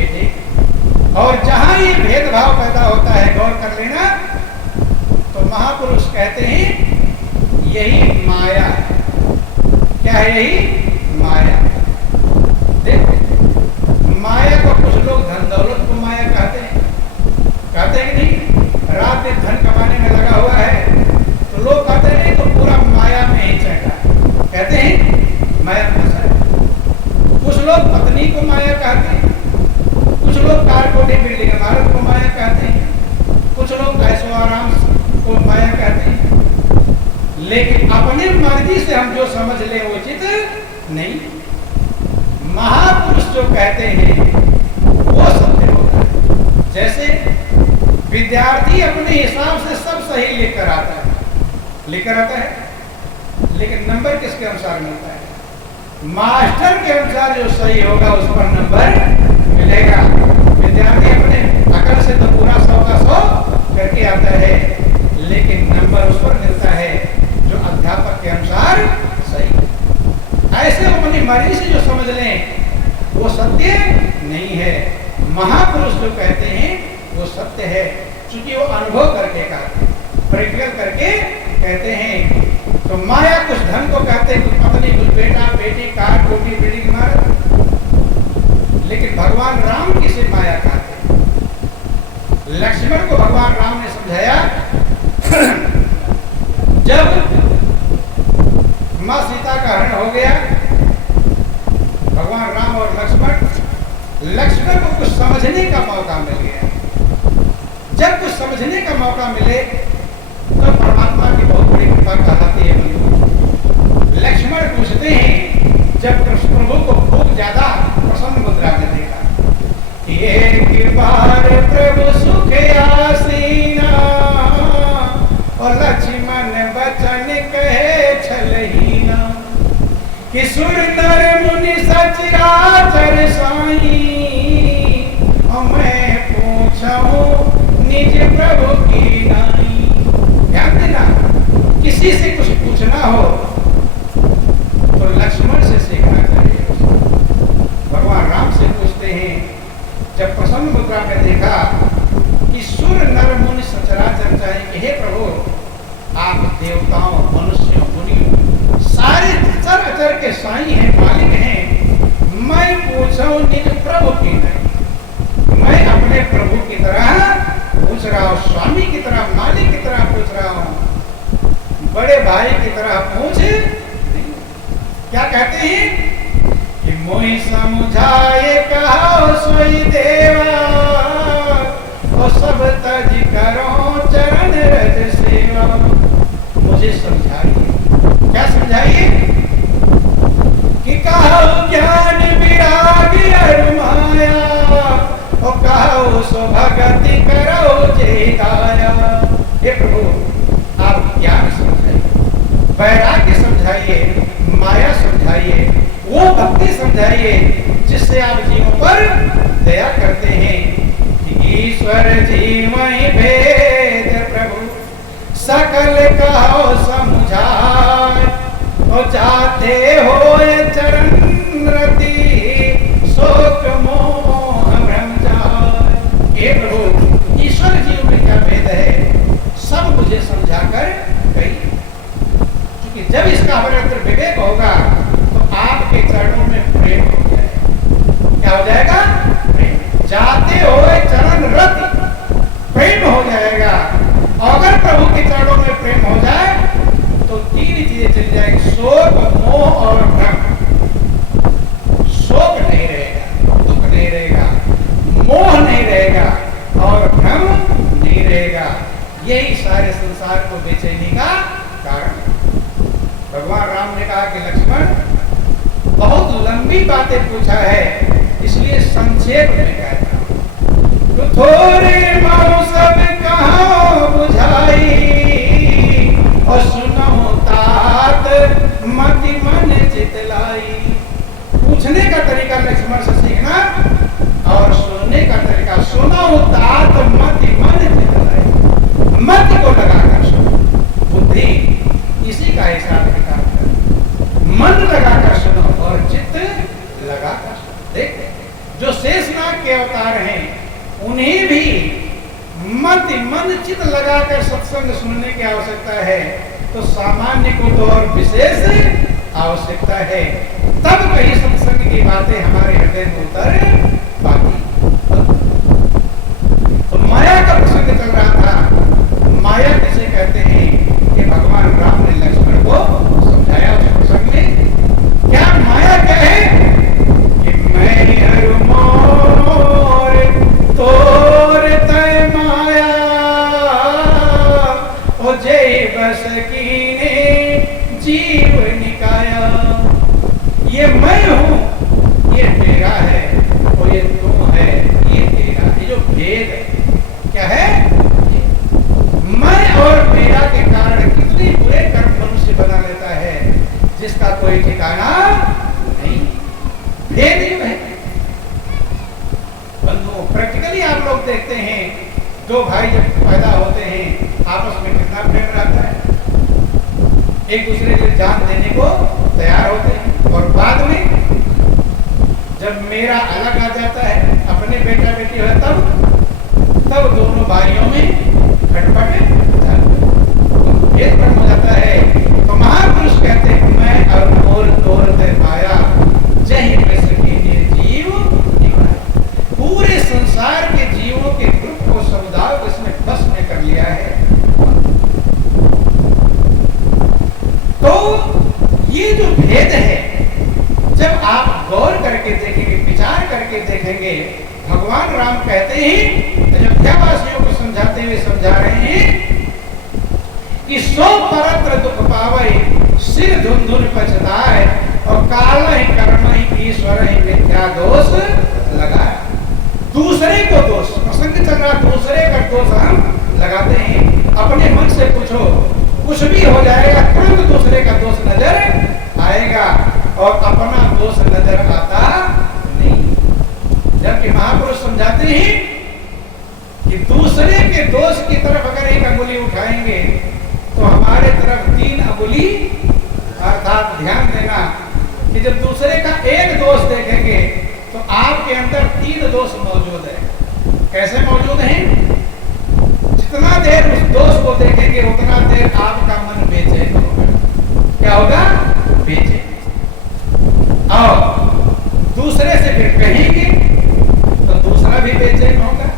बेटे। और जहां ये भेदभाव पैदा होता है, गौर कर लेना, तो महापुरुष कहते हैं यही माया है। क्या है? यही माया। देखो, माया को कुछ लोग धन दौलत को माया कहते हैं, कहते हैं कि नहीं, रात दिन धन कमाने में लगा हुआ है, तो लोग कहते हैं तो पूरा माया में ही चढ़ा, कहते हैं माया फंसा है। कुछ लोग पत्नी को माया कहते हैं, कुछ लोग कार कोठी बिल्डिंग इमारत को माया कहते हैं, कुछ लोग ऐशो आराम को माया कहते हैं। लेकिन अपनी मर्जी से हम जो समझ ले उचित नहीं। महापुरुष जो कहते हैं वो सत्य होता है। जैसे विद्यार्थी अपने हिसाब से सब सही लेकर आता है, लेकिन नंबर किसके अनुसार मिलता है? मास्टर के अनुसार जो सही होगा उस पर नंबर मिलेगा। विद्यार्थी अपने अकल से तो पूरा 100 का 100 करके आता है, लेकिन नंबर उस पर मिलता है जो अध्यापक के अनुसार सही। ऐसे अपनी मर्जी से जो समझ लें वो सत्य नहीं है। महापुरुष जो कहते हैं वो सत्य है, क्योंकि वो अनुभव करके कहते हैं, प्रैक्टिकल करके कहते हैं। तो माया कुछ धन को कहते हैं, कुछ पत्नी, कुछ बेटा बेटी, कार कोठी बिल्डिंग इमारत। लेकिन भगवान राम किसे माया कहते हैं? लक्ष्मण को भगवान राम ने समझाया जब मां सीता का हरण हो गया, भगवान राम और लक्ष्मण को कुछ समझने का मौका मिल गया। जब कुछ समझने का मौका मिले तो परमात्मा की बहुत बड़ी कृपा कहलाती है। लक्ष्मण पूछते हैं, जब कृष्ण प्रभु को खूब ज्यादा प्रसन्न मुद्रा में देखा, एक बार प्रभु सुख आसीना और लक्ष्मण बचन कहे छलहीना, कि सुर नर मुनि सचराचर साई, और मैं पूछूं निज प्रभु की नाई। ध्यान देना, किसी से कुछ पूछना हो तो लक्ष्मण से सीखना चाहिए। भगवान राम से पूछते हैं, जब प्रसन्न मुद्रा में देखा कि सुर नर मुनि सचराचर चाहिए, हे प्रभु आप देवताओं, मनुष्यों, मुनियों सारे चर के साई हैं, मालिक हैं। मैं पूछूं निज प्रभु की नहीं, मैं अपने प्रभु की तरह पूछ रहा हूं, स्वामी की तरह, मालिक की तरह पूछ रहा हूं, बड़े भाई की तरह पूछ नहीं। क्या कहते हैं कि मोहि समझाए कहो सोई देवा, और सब तज करो चरण रज सेवा। मुझे समझाइए, क्या समझाइए? कि कहो ज्ञान विराग अरु माया, और कहो सो भगति करो जे गाया। हे प्रभु आप ज्ञान समझाइए, वैराग्य समझाइए, माया समझाइए, वो भक्ति समझाइए जिससे आप जीवों पर दया करते हैं। कि ईश्वर जीवहि भेद प्रभु सकल कहो समझाए, और जाते हो चरण रति शोक मोह भ्रम जाए। हे प्रभु ईश्वर जीव में क्या भेद है, सब मुझे समझाकर कहिए, क्योंकि जब इसका हमारे अंदर विवेक होगा तो आपके चरणों में प्रेम हो जाएगा। क्या हो जाएगा? प्रेम। जाते हो चरण रति, प्रेम हो जाएगा। अगर प्रभु के चरणों में प्रेम हो जाए तो 3 चीजें चली जाएगी, शोक, मोह और भ्रम। शोक नहीं रहेगा, दुख नहीं रहेगा, मोह नहीं रहेगा और भ्रम नहीं रहेगा। यही सारे संसार को बेचैनी का कारण है। भगवान राम ने कहा कि लक्ष्मण बहुत लंबी बातें पूछा है, इसलिए संक्षेप में कहता हूं। तो थोड़े मानो सब कहां बुझाई, और सुनो तात मति मन चितलाई। पूछने का तरीका लक्ष्मण से सीखना और सुनने का तरीका, सुनो तात मति मन चितलाई। मति को लगाकर सुनो, बुद्धि इसी का हिसाब किताब करो। मन लगाकर सुनो और चित्त लगाकर सुनो। देख, जो शेषनाग के अवतार हैं, उन्हें भी मन चित लगाकर सत्संग सुनने की आवश्यकता है, तो सामान्य को तो और विशेष आवश्यकता है। तब कहीं सत्संग की बातें हमारे हृदय में उतर पाती। तो माया का प्रसंग चल रहा था। माया किसे कहते हैं कि भगवान राम ने लक्ष्मण को समझाया उस प्रसंग में। क्या माया क्या है कि मैं हर मोर तोर तय माया ओ जय बस कीने जीव निकाया। ये मैं हूं, ये तेरा है, और ये तू है, ये तेरा। ये जो भेद है क्या है? मैं और मेरा के कारण कितने बुरे कर्म मनुष्य बना लेता है जिसका कोई ठिकाना नहीं। भेद ही है। बंधुओं, प्रैक्टिकली आप लोग देखते हैं, दो भाई जब पैदा होते हैं आपस में कितना प्रेम रहता है, एक दूसरे के जान देने को तैयार होते हैं। और बाद में जब मेरा अलग आ जाता है, अपने बेटा बेटी है, तब दोनों भाइयों में खटपट भेद हो जाता है। तो महापुरुष कहते हैं मैं और मोर तोर तय माया जय बस कीने जीव निकाया। पूरे संसार के जीवों के ग्रुप को, समुदाय को इसने बस में कर लिया है। तो ये जो भेद है, जब आप गौर करके देखेंगे, विचार करके देखेंगे, भगवान राम कहते हैं, अयोध्यावासियों को समझाते हुए समझा रहे हैं कि सो परत्र दुख पावे सिर धुन धुन पछताए और काल ही कर्म ही ईश्वर ही मिथ्या दोष लगाए। दूसरे को दोष, प्रसंग चल रहा, दूसरे का दोष हम लगाते हैं। अपने मन से पूछो, कुछ भी हो जाएगा, तुरंत दूसरे का दोष नजर आएगा और अपना दोष नजर आता नहीं। जबकि महापुरुष समझाते हैं कि दूसरे के दोष की तरफ अगर एक अंगुली उठाएंगे तो हमारे तरफ 3 अंगुली, अर्थात ध्यान देना कि जब दूसरे का एक दोष देखेंगे तो आपके अंदर 3 दोष मौजूद है। कैसे मौजूद हैं? जितना देर उस दोष को देखेंगे उतना देर आपका मन बेचैन होगा। क्या होगा? बेचैन। और दूसरे से फिर कहेंगे तो दूसरा भी बेचैन होगा,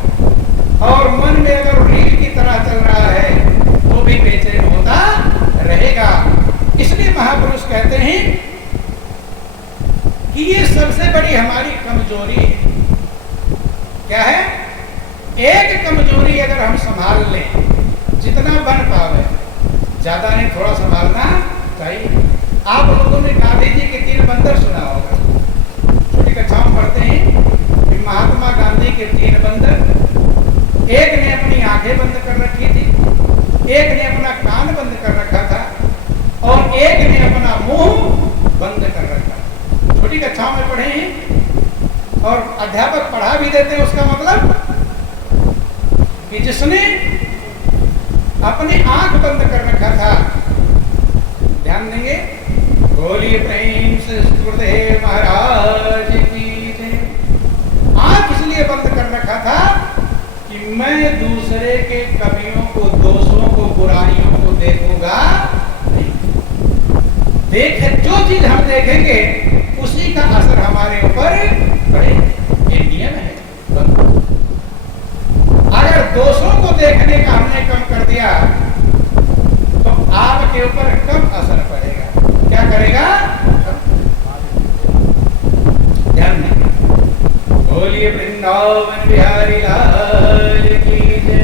और मन में अगर रील की तरह चल रहा है तो भी बेचैन होता रहेगा। इसलिए महापुरुष कहते हैं कि ये सबसे बड़ी हमारी कमजोरी है। क्या है? एक कमजोरी अगर हम संभाल लें, जितना बन पावे, ज्यादा नहीं, थोड़ा संभालना चाहिए। आप लोगों ने गांधी जी के 3 बंदर सुना होगा। छोटी कक्षाओं में पढ़ते हैं कि महात्मा गांधी के 3 बंदर, एक ने अपनी आंखें बंद कर रखी थी, एक ने अपना कान बंद कर रखा था, और एक ने अपना मुंह बंद कर रखा। छोटी कक्षाओं में पढ़े हैं और अध्यापक पढ़ा भी देते हैं। उसका मतलब कि जिसने अपनी आंख बंद कर रखा था, ध्यान देंगे, बोलिए प्रेम से गुरुदेव महाराज की जय। आंख इसलिए बंद कर रखा था कि मैं दूसरे के कमियों को, दोषों को, बुराइयों को देखूंगा नहीं। जो चीज हम देखेंगे उसी का असर हमारे ऊपर पड़ेगा। ये नियम है। अगर दोषों को देखने का हमने कम कर दिया तो आपके ऊपर कम असर पड़ेगा। क्या करेगा? ध्यान दें। बोलिए वृंदावन बिहारी लाल की जय।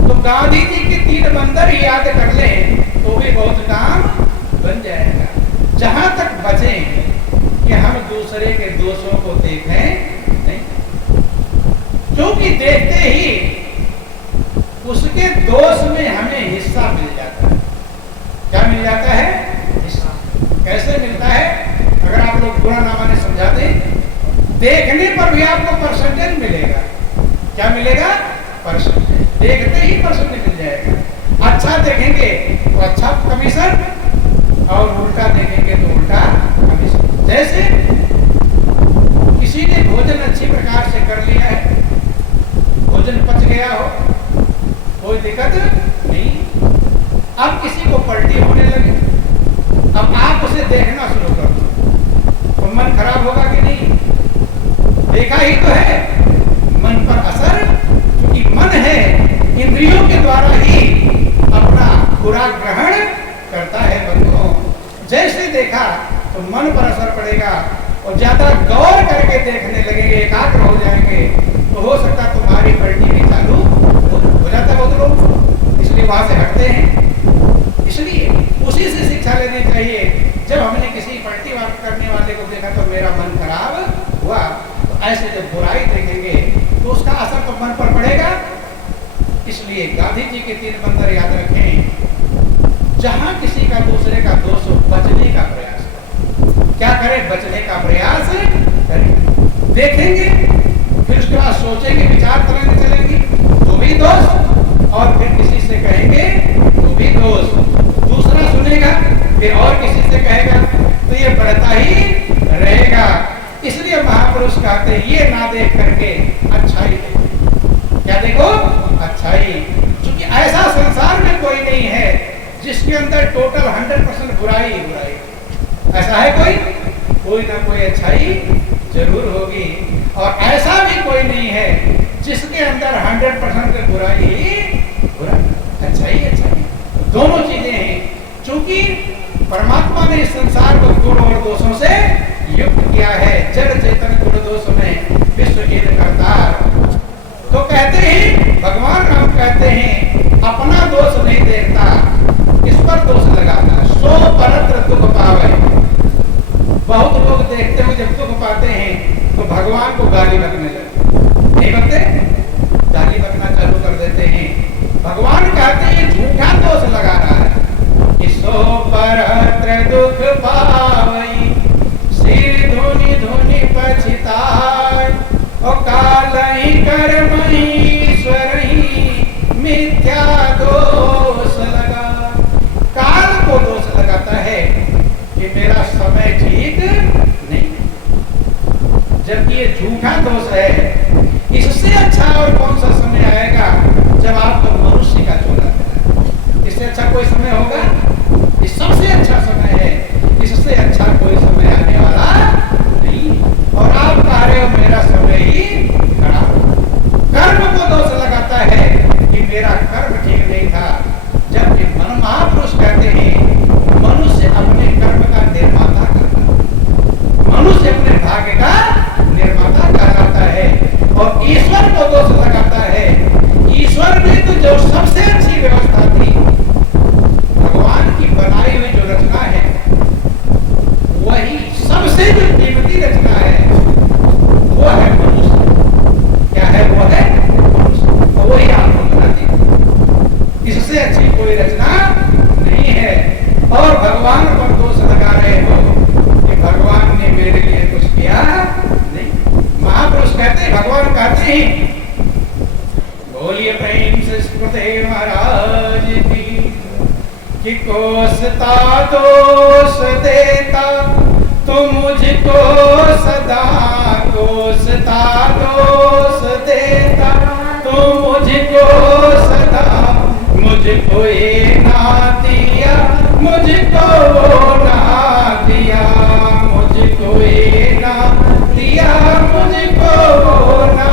तो गांधी जी के 3 बंदर याद कर लें तो भी बहुत काम बन जाएगा। जहां तक बचे कि हम दूसरे के दोषों को देखें नहीं, क्योंकि देखते ही उसके दोष में हमें हिस्सा मिल जाता है। क्या मिल जाता है? हिस्सा। कैसे मिलता है? अगर आप लोग बुरा ना माने समझा दें, देखने पर भी आपको परसेंटेज मिलेगा। क्या मिलेगा? परसेंटेज। देखते ही परसेंटेज मिल जाएगा। अच्छा देखेंगे तो अच्छा कमीशन, और उल्टा देखेंगे तो उल्टा कमीशन। जैसे किसी ने भोजन अच्छी प्रकार से कर लिया है, भोजन पच गया हो, कोई दिक्कत नहीं। अब किसी को पलटी होने लगे, अब आप उसे देखना शुरू कर दो तो मन खराब होगा कि नहीं? देखा ही तो है, मन पर असर, क्योंकि मन है इंद्रियों के द्वारा ही अपना खुराक ग्रहण करता है। बंधुओं, जैसे देखा तो मन पर असर पड़ेगा और ज्यादा गौर करके देखने लगेंगे, एकाग्र हो जाएंगे, तो हो सकता तुम्हारी पलटी भी चालू हो जाता है बहुत लोग, इसलिए वहां से हटते हैं। इसलिए उसी से शिक्षा लेनी चाहिए। जब हमने किसी पलटी करने वाले को देखा तो मेरा मन खराब हुआ, तो ऐसे जब बुराई देखेंगे तो उसका असर तो मन पर पड़ेगा। इसलिए गांधी जी के 3 बंदर याद रखें, जहां किसी का दूसरे का दोष हो, बचने का प्रयास करें। क्या करें? बचने का प्रयास करें। देखेंगे, फिर उसके बाद सोचेंगे, विचार करने चलेंगे तो भी दोष, और फिर किसी से कहेंगे तो भी दोष, दूसरा सुनेगा फिर और किसी से कहेगा, तो ये बढ़ता ही रहेगा। इसलिए महापुरुष कहते हैं ये ना देख करके अच्छाई देखो। क्या देखो? अच्छाई। क्योंकि ऐसा संसार में कोई नहीं है जिसके अंदर टोटल 100% बुराई ही बुराई। ऐसा है कोई? कोई ना कोई अच्छाई जरूर होगी। और ऐसा भी कोई नहीं है जिसके अंदर 100% बुराई ही बुराई। अच्छाई अच्छाई दोनों चीजें हैं। क्योंकि परमात्मा ने इस संसार को गुण और दोषों से युक्त किया है। जड़ चेतन गुण दोष में विश्व हीन करतार। तो कहते हैं, भगवान राम कहते हैं, अपना दोष नहीं देखता, इस पर दोष लगाता, सो परत्र दुख पावे। बहुत लोग देखते हुए जब दुख पाते हैं तो भगवान को गाली बकने लगते, नहीं बकते? गाली बकना चालू कर देते हैं। भगवान कहते हैं झूठा दोष लगा रहा है कि सो परत्र दुख पावई, सिर धुनि धुनि पछताय, और कालहि कर्मईश्वरहि मिथ्या दोष लगा। काल को दोष लगाता है कि मेरा समय ठीक नहीं, जबकि ये झूठा दोष है। इससे अच्छा और कौन सा समय आएगा जब आपको मनुष्य का चोला मिला? इससे अच्छा कोई समय होगा? ये सबसे अच्छा समय है, इससे अच्छा कोई समय आने वाला नहीं। और आप कह रहे हो मेरा समय ही खराब। कर्म को दोष लगाता है कि मेरा कर्म ठीक नहीं था, जबकि मन महापुरुष कहते हैं मनुष्य अपने कर्म का निर्माता कहलाता, मनुष्य अपने भाग्य का निर्माता कहलाता है। और ईश्वर को दोष लगाता है, ईश्वर ने तो जो सबसे अच्छी व्यवस्था थी, भगवान की बनाई हुई जो रचना है, वही सबसे जो कीमती रचना है वो है मनुष्य। क्या है? वो है मनुष्य, और वही आपको बनाती। इससे अच्छी कोई रचना नहीं है। और भगवान पर दोष लगा रहे हो कि भगवान ने मेरे लिए कुछ किया नहीं। महापुरुष कहते हैं, भगवान कहते हैं, बोलिए प्रेम से स्मृते महाराज की, कि कोसता दोष देता तो मुझको सदा, कोसता दोष देता तो मुझको सदा, मुझको ये ना दिया, मुझको वो ना दिया, मुझको ये ना दिया, मुझको वो ना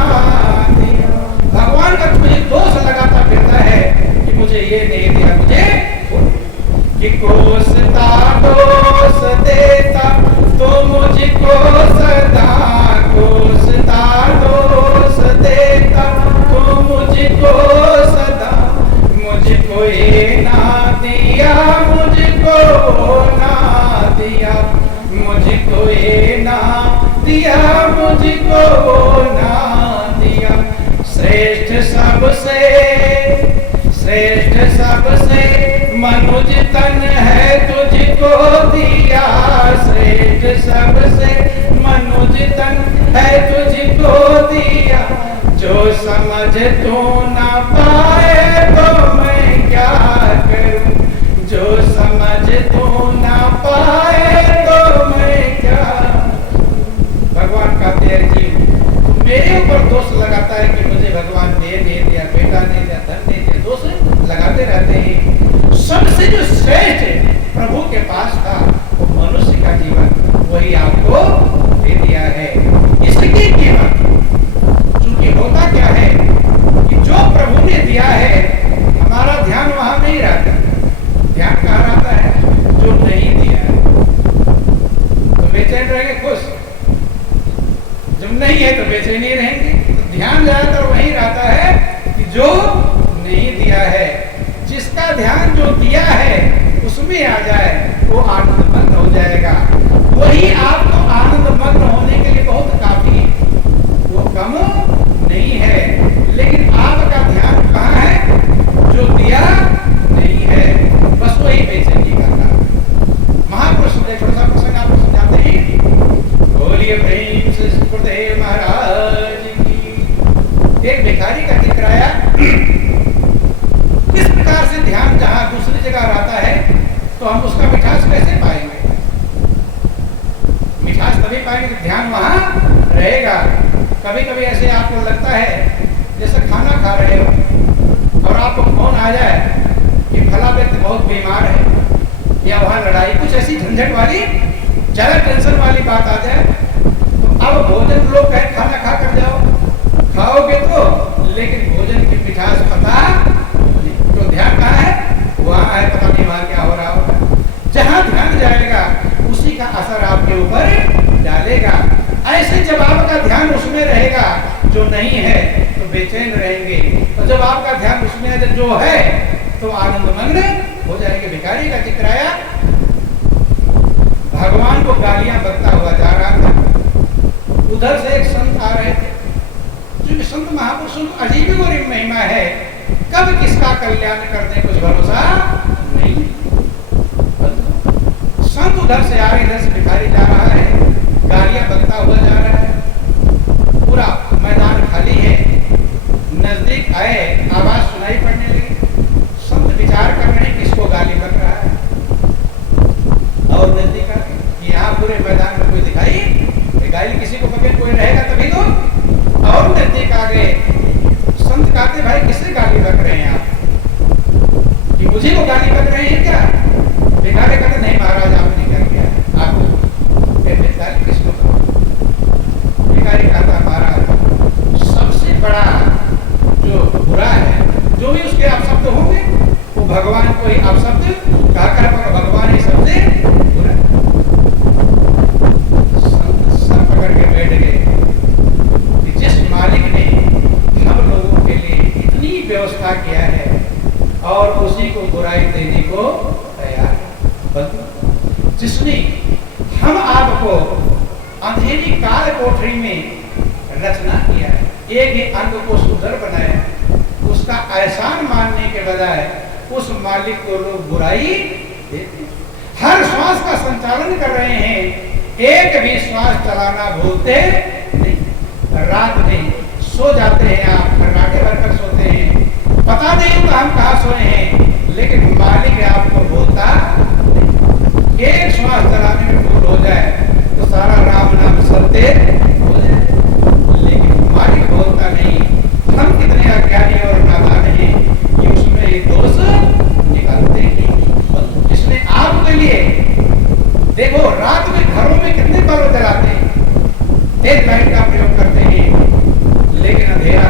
दिया। भगवान का मुझे दोष लगाता फिरता है कि मुझे ये नहीं दिया, मुझे कि कोसता दोष देता तो मुझको सदा, कोसता दोष दोष लगाता है कि मुझे भगवान दे दिया, बेटा दे दिया, धन दे दिया, दोष लगाते रहते हैं। सबसे जो श्रेष्ठ प्रभु के पास था वो मनुष्य का जीवन, वही आपको दे दिया है। इसकी कीमत, चूंकि होता क्या है कि जो प्रभु ने दिया है हमारा ध्यान वहां नहीं रहता, ध्यान कहाँ रहता है? जो नहीं दिया है। तो बेचैन रहेंगे, खुश। जब नहीं है तो बेचैनी रहेंगे। तो ध्यान ज्यादातर वही रहता है कि जो नहीं दिया है। जिसका ध्यान जो दिया है उसमें आ जाए वो आनंदमग्न हो जाएगा। वही आपको आनंदमग्न होने के लिए बहुत काफी है, वो कम नहीं है। लेकिन आपका ध्यान कहाँ है? जो दिया नहीं है, बस वही बेचैनी कर रहा है। महापुरुष ने थोड़ा सा प्रसंग आपको समझाते हैं। बोलिए प्रेम से सुखदेव महाराज की। एक भिखारी का जिक्र आया। किस प्रकार से ध्यान जहां दूसरी जगह रहता है तो हम उसका मिठास कैसे पाएंगे? मिठास तभी पाएंगे कि ध्यान वहां रहेगा। कभी कभी ऐसे आपको लगता है जैसे खाना खा रहे हो और आपको फोन आ जाए कि फला व्यक्ति बहुत बीमार है, या वहां लड़ाई, कुछ ऐसी झंझट वाली, ज्यादा टेंशन वाली बात आ जाए, तो अब भोजन लोग कहे खाना खा कर जाओ, खाओगे तो, लेकिन भोजन की मिठास पता नहीं। तो ध्यान कहाँ है? वहां है, पता नहीं वहां क्या हो रहा होगा। जहां ध्यान जाएगा उसी का असर आपके ऊपर डालेगा। ऐसे जब आपका ध्यान उसमें रहेगा जो नहीं है तो बेचैन रहेंगे, और जब आपका ध्यान उसमें जो है तो आनंदमग्न हो जाएंगे। भिखारी का जिक्र आया। भगवान को गालियां बकता हुआ जा रहा था। उधर से एक संत आ रहे थे। क्योंकि संत महापुरुषों को अजीब ही महिमा है, कब किसका कल्याण करने कुछ भरोसा नहीं। संत उधर से आ रहे, इधर से भिखारी जा रहा है, गालियां बकता हुआ जा रहा है। पूरा मैदान खाली है। नजदीक आए, आवाज सुनाई पड़ने लगी। संत विचार कर रहे हैं किसको गाली बक रहा है, और नजदीक आए कि यहाँ पूरे मैदान में कोई दिखाई, गाली किसी को बके, कोई रहेगा तभी तो। और नजदीक आ गए। संत कहते भाई किससे गाली बक रहे हैं आप, कि मुझे को गाली बक रहे हैं क्या? भिखारी कहते नहीं महाराज आपने क्या किया, आपको गाली किसको? भिखारी कहता महाराज सबसे बड़ा जो बुरा है, जो भी उसके अपशब्द होंगे वो भगवान को ही अपशब्द कहकर, भगवान ही सबसे बुरा। सब पकड़ के बैठ गए कि जिस मालिक ने हम लोगों के लिए इतनी व्यवस्था किया है और उसी को बुराई देने को तैयार है, जिसने हम आपको अंधेरी काल कोठरी में रचना किया है, एक अंग को सुंदर बनाया, उसका एहसान मानने के बजाय उस मालिक को लोग बुराई देते। हर श्वास का संचालन कर रहे हैं, एक भी श्वास चलाना भूलते नहीं। रात में सो जाते हैं आप, खर्राटे भरकर सोते हैं, पता नहीं होता हम कहाँ सोए हैं, लेकिन मालिक आपको बोलता नहीं। एक श्वास चलाने में भूल हो जाए तो सारा राम नाम सत्य हो जाए, लेकिन मालिक बोलता नहीं। हम कितने अज्ञानी और नादान हैं कि उसमें ये दोष निकालते हैं। जिसने आपके लिए, देखो रात में घरों में कितने बल्ब जलाते हैं, एक लाइट का प्रयोग करते हैं, लेकिन अंधेरा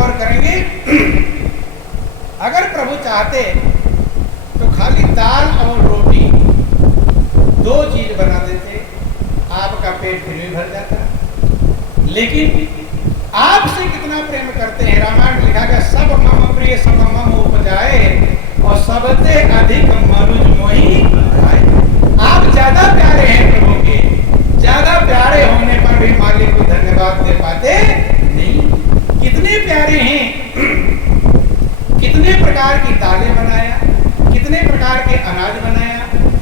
गौर करेंगे, अगर प्रभु चाहते तो खाली दाल और रोटी 2 चीज बना देते, आपका पेट फिर भी भर जाता। लेकिन आपसे कितना प्रेम करते हैं। रामायण में लिखा गया, सब मम प्रिय सब मम उपजाए और सबसे अधिक मनुज मोहि भाए। आप ज्यादा प्यारे हैं प्रभु के, ज्यादा प्यारे होने पर भी मालिक को धन्यवाद दे पाते नहीं। कितने प्यारे हैं, कितने प्रकार की दालें बनाया, कितने प्रकार के अनाज बनाया,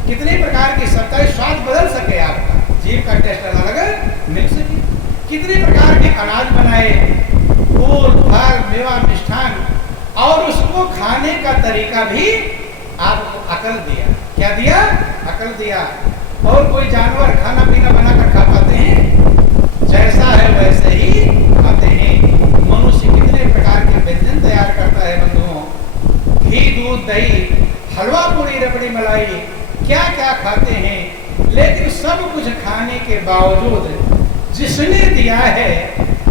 कितने प्रकार की सब्जी, स्वाद बदल सके आपका, जीव का टेस्ट अलग मिल सके। कितने प्रकार के अनाज बनाए, फूल फल मेवा मिष्ठान, और उसको खाने का तरीका भी आपको अकल दिया। क्या दिया? अकल दिया। और कोई जानवर खाना पीना बनाकर खा पाते हैं? जैसा है वैसे ही खाते हैं। मनुष्य कितने प्रकार के व्यंजन तैयार करता है बंधुओं, घी दूध दही हलवा पूरी रबड़ी मलाई क्या क्या खाते हैं, लेकिन सब कुछ खाने के बावजूद जिसने दिया है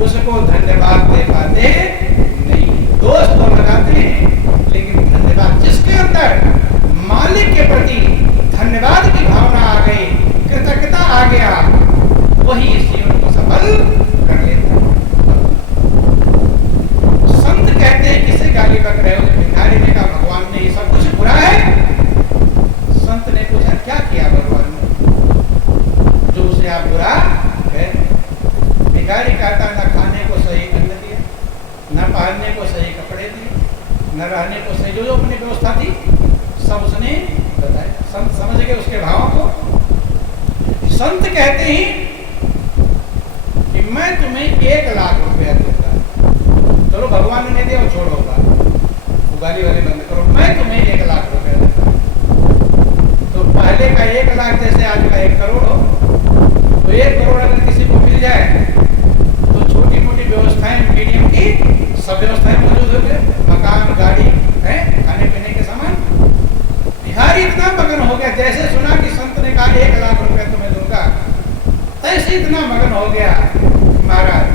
उसको धन्यवाद दे पाते नहीं। दोष तो लगाते हैं, लेकिन धन्यवाद जिसके अंदर मालिक के प्रति धन्यवाद की भावना आ गई, कृतज्ञता आ गया, वही इस जीवन को सफल कर लेता है। संत कहते हैं, किसे गाली बक रहे हो? भिखारी ने कहा, भगवान ने ये सब कुछ बुरा है। संत ने पूछा, क्या किया भगवान ने जो उसे आप बुरा कह? भिखारी कहता, न खाने को सही अन्न दिया, न पहनने को सही कपड़े दिए, न रहने को सही जो अपनी व्यवस्था थी सब उसने बताया। संत समझ गए उसके भावों को। संत कहते हैं कि मैं तुम्हें 1 लाख रुपया दूंगा। चलो भगवान ने दिया, छोड़ो उगाली वाले बंद करो, मैं तुम्हें 1 लाख रुपया दूंगा। तो पहले का 1 लाख जैसे आज का 1 करोड़ हो, तो 1 करोड़ अगर किसी को मिल जाए तो छोटी मोटी व्यवस्थाएं मीडियम की सब व्यवस्थाएं मौजूद हो गए, मकान गाड़ी है, खाने पीने के सामान। भिखारी इतना मगन हो गया, जैसे सुना कि संत ने कहा 1 लाख रुपया तुम्हें दूंगा, तैसे इतना मगन हो गया, महाराज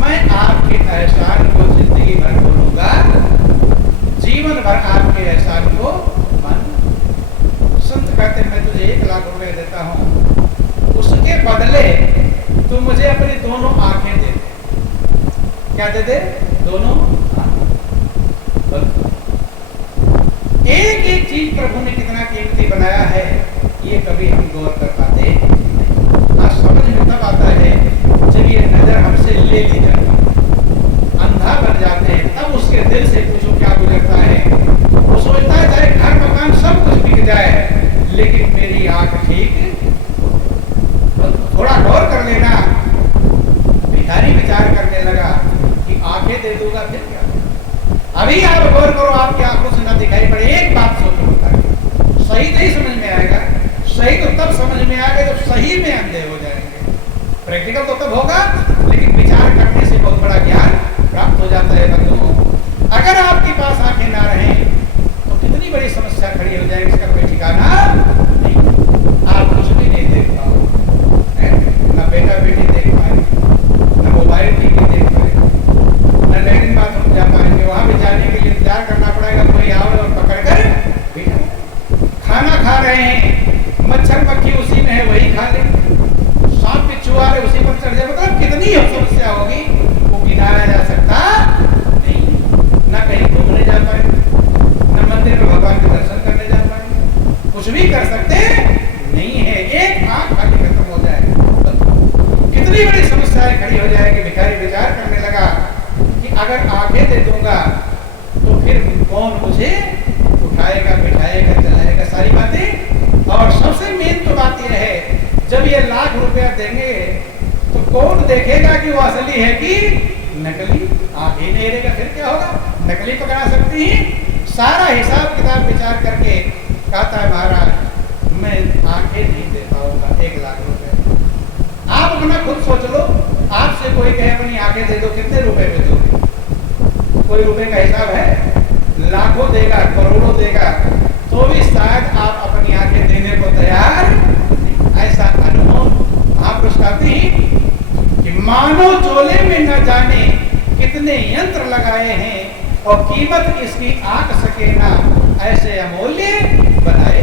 मैं आपके एहसान को जिंदगी भर बोलूंगा, जीवन भर आपके एहसान को मानूं। संत कहते मैं तुझे 1 लाख रुपए देता हूं, उसके बदले तू मुझे अपनी दोनों आंखें दे। क्या दे दे? दोनों आंखें। एक एक चीज प्रभु ने कितना कीमती बनाया है, ये कभी हम गौर कर पाते नहीं। आज समझ में तब आता है जब ये नजर हमसे ले ली जाती है, अंधा बन जाते हैं, तब उसके दिल से पूछो क्या गुजरता है। वो सोचता है चाहे घर मकान सब कुछ बिक जाए, लेकिन मेरी आंख ठीक। थोड़ा गौर कर लेना। भिखारी विचार करने लगा कि आंखें दे दूंगा फिर क्या? अभी आप गौर करो, आपकी आंखों से ना दिखाई पड़े, एक बात सोचो, सही नहीं समझ में आएगा। सही तो तब समझ में आएगा जब सही में अंधे हो जाएंगे। प्रैक्टिकल तो तब होगा, लेकिन विचार करने से बहुत बड़ा ज्ञान प्राप्त हो जाता है बंधुओं। अगर आपके पास आंखें ना रहें तो कितनी बड़ी समस्या खड़ी हो जाएगी, इसका कोई ठिकाना नहीं। आप कुछ भी नहीं देख पाओ, ना बेटा बेटी देख पाए, ना मोबाइल टीवी देख पाए, ना लैट्रिन बाथरूम जा पाएंगे। वहां भी जाने के लिए इंतजार करना पड़ेगा, कोई आवे और पकड़ कर बिठा। खाना खा रहे हैं, मच्छर मक्खी उसी में है, वही खा ले, सांप बिच्छू वाले उसी पर चढ़ जाए। मतलब कितनी समस्या होगी, वो गिनाया जा सकता नहीं। ना कहीं घूमने जा पाए, ना मंदिर में भगवान के दर्शन करने जा पाए, कुछ भी कर सकते नहीं है। एक आंख खाली खत्म हो जाए, कितनी बड़ी समस्याएं खड़ी हो जाएगी। भिखारी विचार करने लगा कि अगर आंखें दे दूंगा तो फिर कौन मुझे उठाएगा, बिठाएगा, चलाएगा, सारी बातें। और सबसे मेन तो बात यह है, जब ये लाख रुपया देंगे तो कौन देखेगा कि वो असली है कि नकली? आंखें नहीं रहेगा फिर क्या होगा? नकली पकड़ा सकती ही। सारा हिसाब किताब विचार करके कहता है, महाराज मैं आंखें नहीं दे पाऊंगा 1 लाख रुपए। आप अपना खुद सोच लो, आपसे कोई कहे अपनी आंखें दे दो, कितने रुपए में दोगे? कोई रुपए का हिसाब है? लाखों देगा, करोड़ों देगा, तो भी शायद आप अपनी आंखें देने को तैयार नहीं। ऐसा अनुभव आप कहते हैं कि मानो चोले में न जाने कितने यंत्र लगाए हैं और कीमत इसकी आंक सके ना, ऐसे अमूल्य बनाए।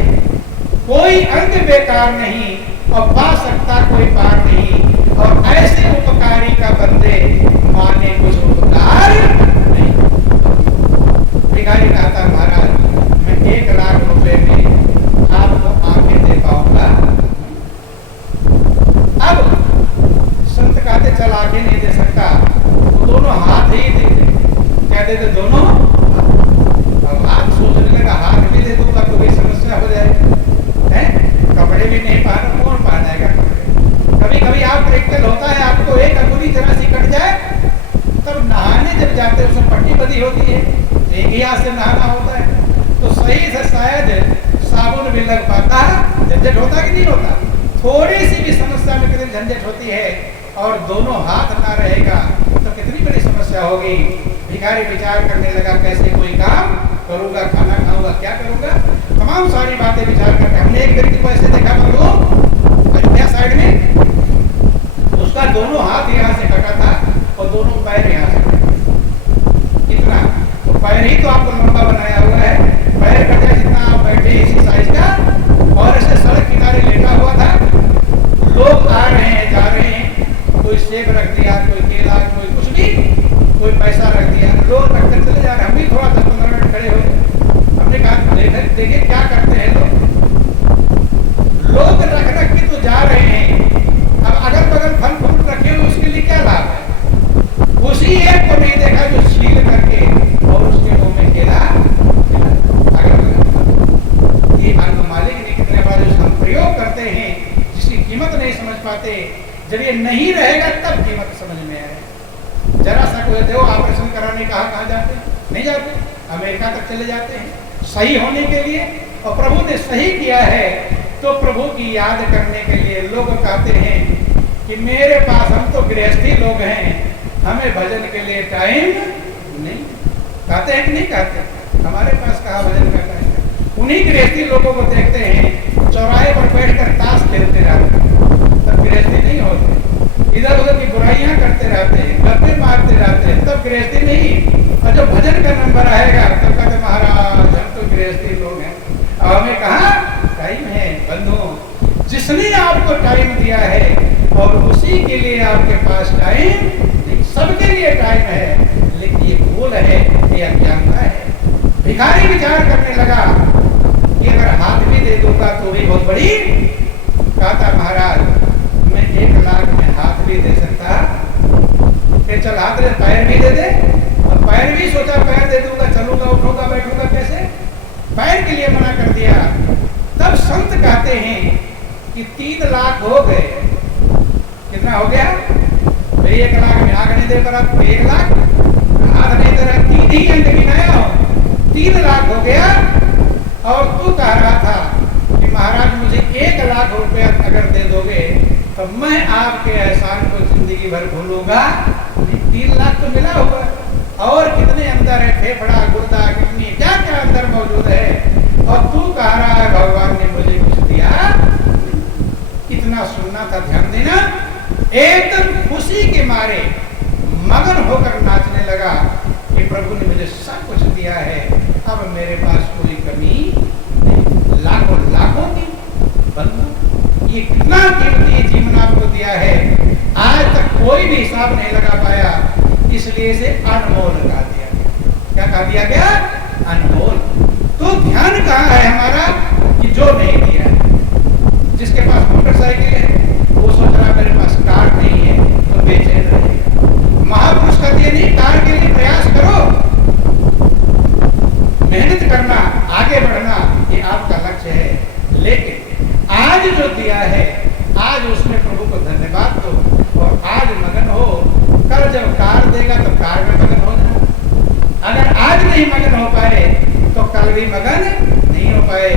कोई अंग बेकार नहीं और पा सकता कोई पार नहीं, और ऐसे उपकारी का बंदे माने कुछ उपकार नहीं। भिखारी कहता महाराज मैं 1 लाख रुपए में आपको आंखें दे पाऊंगा। अब संत कहते चल आंखें नहीं दे सकता, वो दोनों हाथ ही दे दे। क्या दे दे? दोनों। अब हाथ सोचने लगा हाथ भी दे दूंगा तो भी समस्या हो जाएगी, है? कपड़े भी नहीं पहना, कौन पहनेगा कपड़े? कभी कभी आप प्रैक्टिकल होता है, आपको एक अंगुली जरा सी कट जाए, तब नहाने जब जाते हैं उसमें पट्टी बंधी होती है, एक ही हाथ से नहाना होता है, तो सही से शायद साबुन भी लग पाता है, झंझट होता कि नहीं होता? थोड़ी सी भी समस्या में कितनी झंझट होती है, और दोनों हाथ ना रहेगा तो कितनी बड़ी समस्या होगी। भिखारी विचार करने लगा कैसे कोई काम करूंगा, खाना खाऊंगा, क्या करूंगा, तमाम सारी बातें विचार करके। हमने एक व्यक्ति को ऐसे देखा अयोध्या साइड में, उसका दोनों हाथ यहाँ से कटा था और दोनों पैर यहाँ से कटा। इतना तो पैर ही तो आपको लंबा बनाया हुआ है, पैर कटा जितना आप बैठे इसी साइज का, और ऐसे सड़क किनारे लेटा हुआ था। लोग आ रहे हैं जा रहे हैं, कोई सेब रख दिया, कोई केला, कोई कुछ भी, कोई पैसा रख दिया, लोग रखते चले जा रहे। हम भी थोड़ा 10-15 मिनट खड़े हो गए। हमने कहा देखिए क्या करते हैं लोग रख रख के तो जा रहे हैं। अब अगल बगल फल फूल रखे हुए उसके लिए क्या लाभ है? उसी एक को नहीं देखा जो छील करके और उसके मुंह में केला अगल बगल। ये अल्प मालिक ने कितने बार हम प्रयोग करते हैं जिसकी कीमत नहीं समझ पाते। जब ये नहीं रहेगा तब कीमत समझ में आए। जरा सा कोई दो ऑपरेशन कराने कहाँ जाते हैं? नहीं जाते, अमेरिका तक चले जाते हैं सही होने के लिए। और प्रभु ने सही किया है तो प्रभु की याद करने के लिए लोग कहते हैं कि मेरे पास, हम तो गृहस्थी लोग हैं, हमें भजन के लिए टाइम नहीं। कहते हैं कि नहीं कहते? हमारे पास कहाँ भजन का टाइम है? उन्हीं गृहस्थी लोगों को देखते हैं चौराहे पर बैठकर ताश खेलते रहते हैं, तब गृहस्थी नहीं होते। इधर उधर की बुराइयां करते रहते हैं, गप्पे मारते रहते हैं, तब गृहस्थी नहीं। और जब भजन का नंबर आएगा तब कहते महाराज हम तो गृहस्थी लोग हैं, अब हमें कहाँ टाइम है? बंधु, जिसने आपको टाइम दिया है और उसी के लिए आपके पास टाइम, सबके लिए टाइम है, लेकिन ये भूल है, ये अज्ञानता है। भिखारी विचार करने लगा कि अगर हाथ भी दे दूंगा तो भी बहुत बड़ी। कहता महाराज मैं 1 लाख में हाथ भी दे सकता, फिर चल हाथ दे, पैर भी दे दे। और पैर भी सोचा पैर दे दूंगा, चलूंगा उठूंगा बैठूंगा कैसे? पैर के लिए मना कर दिया। तब संत कहते हैं कि 3 लाख हो गए। कितना हो गया? 1 लाख में आग नहीं दे पा रहा, 1 लाख हाथ नहीं दे रहा, 3 ही अंक गिनाया हो, 3 लाख हो गया। और तू कह रहा था कि महाराज मुझे 1 लाख रुपया अगर दे दोगे तो मैं आपके एहसान को जिंदगी भर भूलूंगा। 3 लाख तो मिला होगा, और कितने अंदर है, फेफड़ा, गुर्दा, किडनी, क्या क्या अंदर मौजूद है, और तू कह रहा है भगवान ने मुझे कुछ दिया। इतना सुनना था, ध्यान देना। एकदम खुशी के मारे मगन होकर नाचने लगा कि प्रभु ने मुझे सब कुछ दिया है, अब मेरे पास कोई कमी नहीं। लाखों लाखों की बंधु, ये कितना कीमती जीवन आपको दिया है, आज तक कोई भी हिसाब नहीं लगा पाया, इसलिए इसे अनमोल कहा दिया। क्या कहा दिया गया? अनमोल। तो ध्यान कहाँ है हमारा कि जो नहीं दिया है। जिसके पास मोटरसाइकिल है वो सोच रहा मेरे पास कार नहीं है तो बेचैन रहेगा। महापुरुष कहते हैं नहीं, कार के लिए प्रयास करो, मेहनत करना, आगे बढ़ना, ये आपका लक्ष्य है। लेकिन आज जो दिया है, आज उसमें प्रभु को धन्यवाद दो और आज मगन हो। कल जब कार देगा तो कार में मगन हो जाना। अगर आज नहीं मगन हो पाए तो कल भी मगन नहीं हो पाए।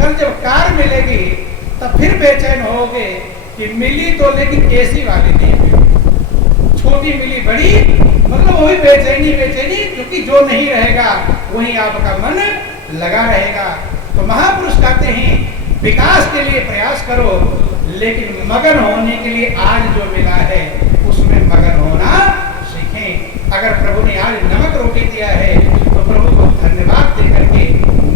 कल जब कार मिलेगी तब फिर बेचैन होगे कि मिली तो लेकिन एसी वाली नहीं मिली, छोटी मिली बड़ी, मतलब वही बेचैनी बेचैनी, क्योंकि जो नहीं रहेगा वही आपका मन लगा रहेगा। तो महापुरुष कहते हैं विकास के लिए प्रयास करो, लेकिन मगन होने के लिए आज जो मिला है उसमें मगन होना सीखें। अगर प्रभु ने आज नमक रोटी दिया है तो प्रभु को धन्यवाद दे करके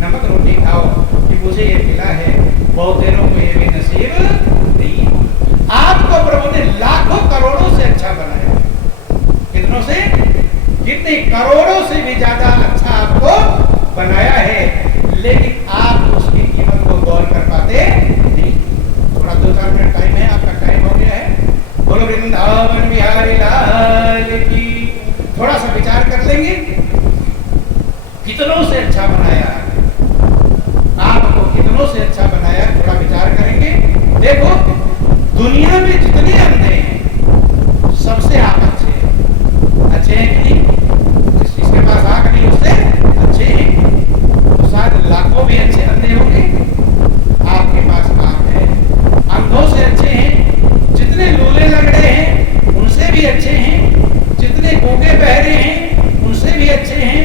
नमक रोटी खाओ कि मुझे ये मिला है, बहुत देरों को ये भी नसीब नहीं। आपको प्रभु ने लाखों करोड़ों से अच्छा बनाया, कितनों से, कितने करोड़ों से भी ज्यादा अच्छा आपको बनाया है, लेकिन आप उसकी कीमत को गौर कर पाते नहीं। थोड़ा 2-4 मिनट टाइम है, आपका टाइम हो गया है। बोलो वृंदावन बिहारी लाल की। थोड़ा सा विचार कर लेंगे, कितनों से अच्छा बनाया आपको, कितनों से अच्छा बनाया, थोड़ा विचार करेंगे। देखो दुनिया में जितने अंधे हैं सबसे आप अच्छे हैं, अच्छे हैं कि नहीं? इसके पास आंख नहीं उससे अच्छे हैं, तो शायद लाखों भी अच्छे अंधे होंगे, आपके पास आंख है। अंधों से अच्छे हैं, जितने लूले लगड़े हैं उनसे भी अच्छे हैं, जितने गूंगे बहरे हैं उनसे भी अच्छे हैं,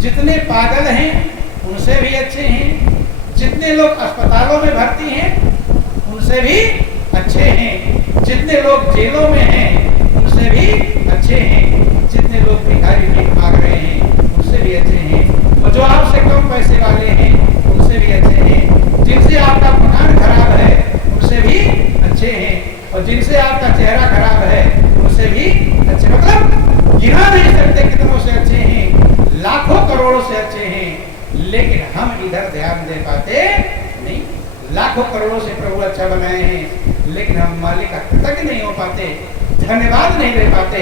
जितने पागल हैं उनसे भी अच्छे हैं, जितने लोग अस्पतालों में भर्ती हैं उनसे भी अच्छे हैं, जितने लोग जेलों में हैं उनसे भी अच्छे हैं, जितने लोग भिखारी भीख मांग रहे हैं उनसे भी अच्छे हैं, और जो आपसे कम पैसे वाले हैं उनसे भी अच्छे हैं, जिनसे आपका मकान खराब है उनसे भी अच्छे हैं, और जिनसे आपका चेहरा खराब है उनसे भी अच्छे। मतलब गिना नहीं सकते कितनों से अच्छे हैं, लाखों करोड़ों से अच्छे हैं, लेकिन हम इधर ध्यान दे पाते नहीं। लाखों करोड़ों से प्रभु अच्छा बनाए हैं, लेकिन हम मालिक का कृतज्ञ नहीं हो पाते, धन्यवाद नहीं दे पाते,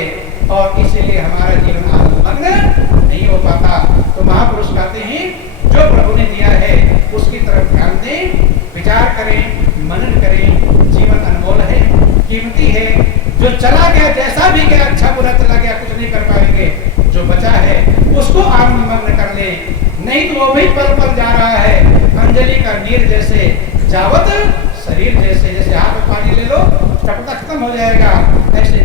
और इसीलिए हमारा जीवन आनंदमग्न नहीं हो पाता। तो महापुरुष कहते हैं जो प्रभु ने दिया है उसकी तरफ ध्यान दें, विचार करें, मनन करें। जीवन अनमोल है, कीमती है, जो चला गया जैसा भी गया, अच्छा बुरा चला गया, कुछ नहीं कर पाएंगे, जो बचा है उसको आनंदमग्न कर ले, नहीं तो वो भी पल पल जा रहा है, अंजलि का नीर जैसे, जावत शरीर जैसे। जैसे हाथ में पानी ले लो टपकता खत्म हो जाएगा, ऐसे